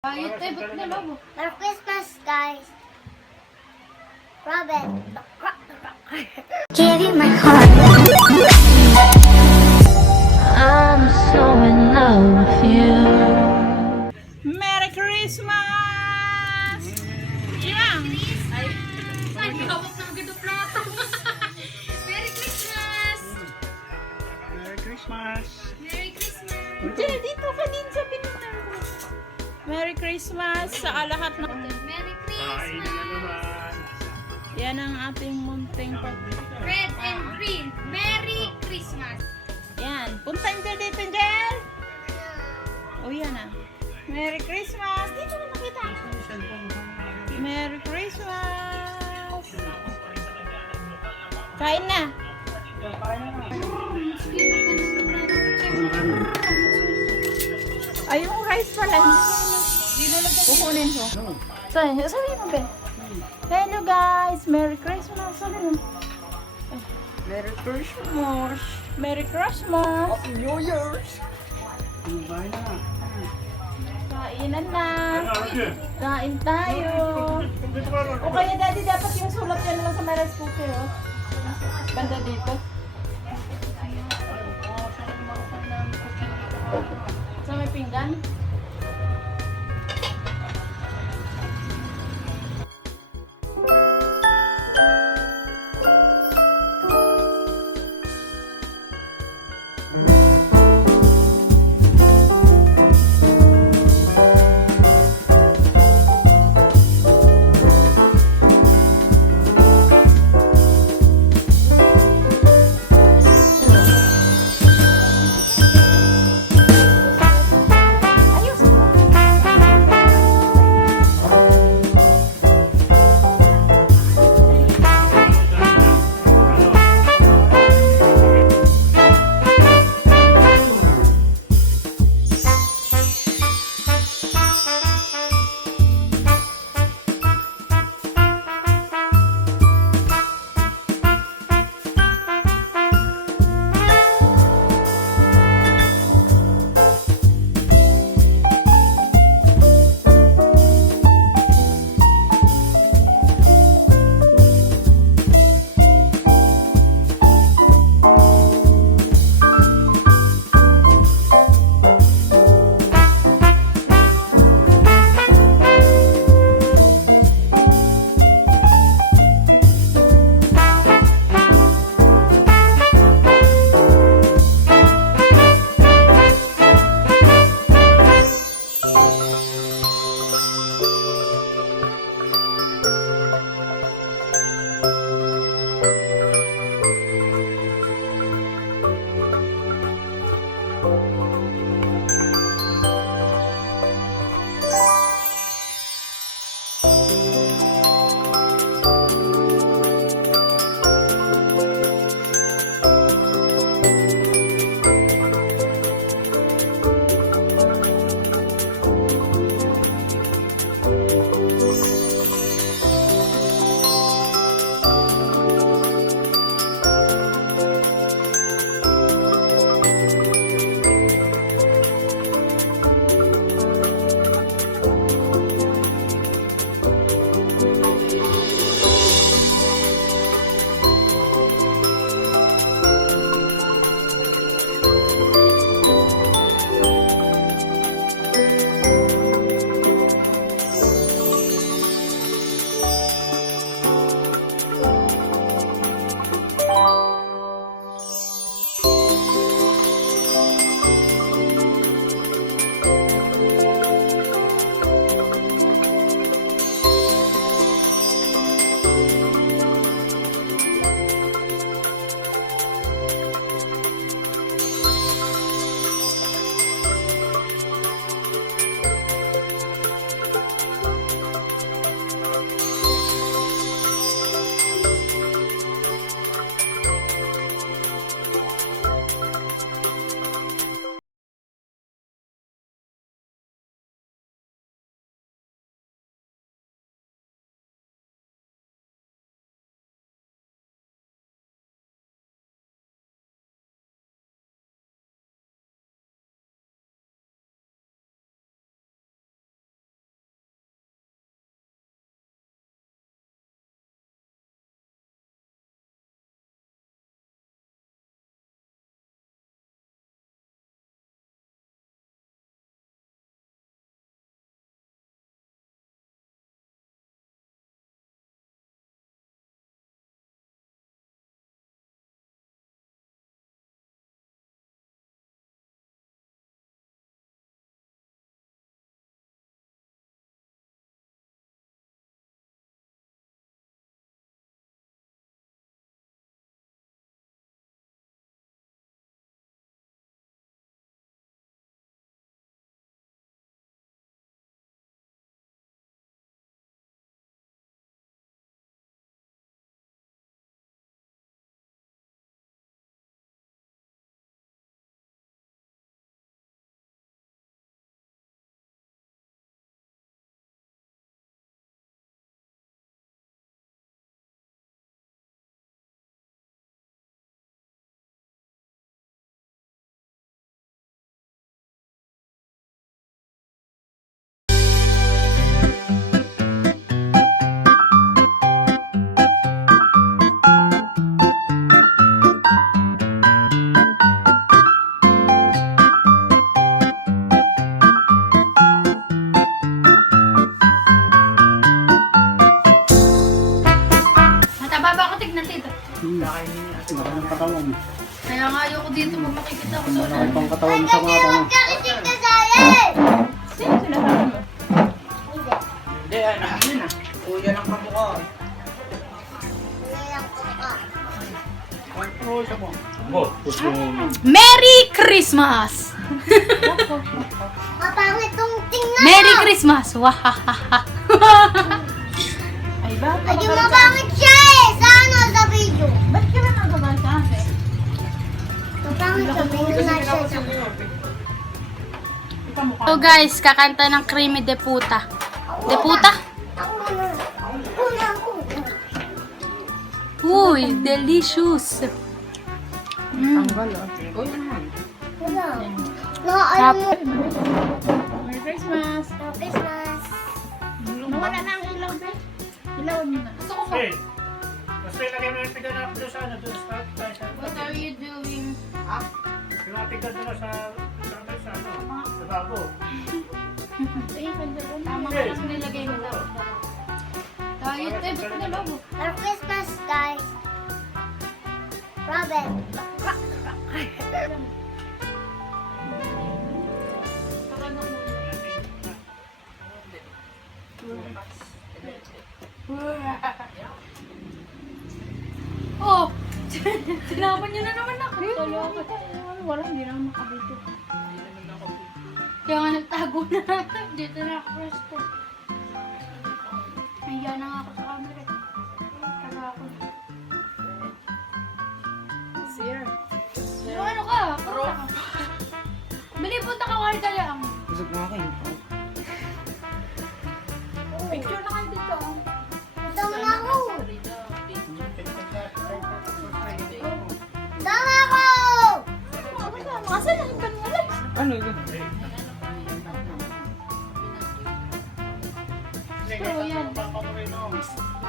Ayot eh, ba't nalaw? Merry Christmas, guys. Robin. Give you my heart. I'm so in love with you. Merry Christmas! Ilang? Ay, hawak ng gito plato. Merry Christmas! Merry Christmas! Merry Christmas! Diyan, dito ka din sa pinunan mo. Merry Christmas sa lahat ng... Merry Kain na Christmas! naman! Yan ang ating munting pag... Red and green. Merry Christmas! Yan, punta nyo dito, Jel! O yan ah. Merry Christmas! Dito na nakita. Merry Christmas! Kain na! Ay, yung rice pala. Kukunin ko. Sabi mo, Ben. Hello guys! Merry Christmas! Sabi mo. Merry Christmas! Merry Christmas! New Year's! Kain na! Kainan na! Kain tayo! O kaya daddy, dapat yung sulat yan lang sa my rice cooker, oh. Banda dito. Sa may pinggan. Kaya nga ayoko dito makikita ko sa Ano pang katawan sa mga tanong? Kakatik ka sa'yo! Sino sinasabi mo? Hindi. Hindi, ano yun ah. Kuya ng kamukha. Wala lang ko ka. Control siya mo. Merry Christmas! Mapangit tong tingnan Merry mo. Christmas! Wahahaha! Ay, bakit? Ay, yung mapangit siya eh! Sa ano, sa video. Ba't ka ba nagabal sa akin? Mapangit sa video na siya sa Ikamukha. So guys, kakanta ng Creamy de Puta. De Puta? Ako na. Una ako. Uy, delicious! Mm. Wala. Nakaalam mo. Merry Christmas. Merry Christmas. Nawala na ang ilaw, be. Ilawan mo na. Gusto ko pa. Hey, basta ilagay mo yung piga na doon sa ano, doon sa What are you doing? Pinapiga doon sa ano, sa bago. Tama ka kasi nilagay mo daw. Tayo, ba't na bago? Merry Christmas, guys. Robin. Oh! Sinaman niyo na naman ako. Wala, hindi na makabito. Kaya nga nagtago na. Dito na ako resto. Nahiya na nga ako sa camera. Taga ako. Sir. Pero ano ka? Punta ka. Bili, punta ka warga lang. Busog na ako eh. Picture na kayo dito. Tama na ako. Tama ako. Makasan na yung kanila. Ano yun?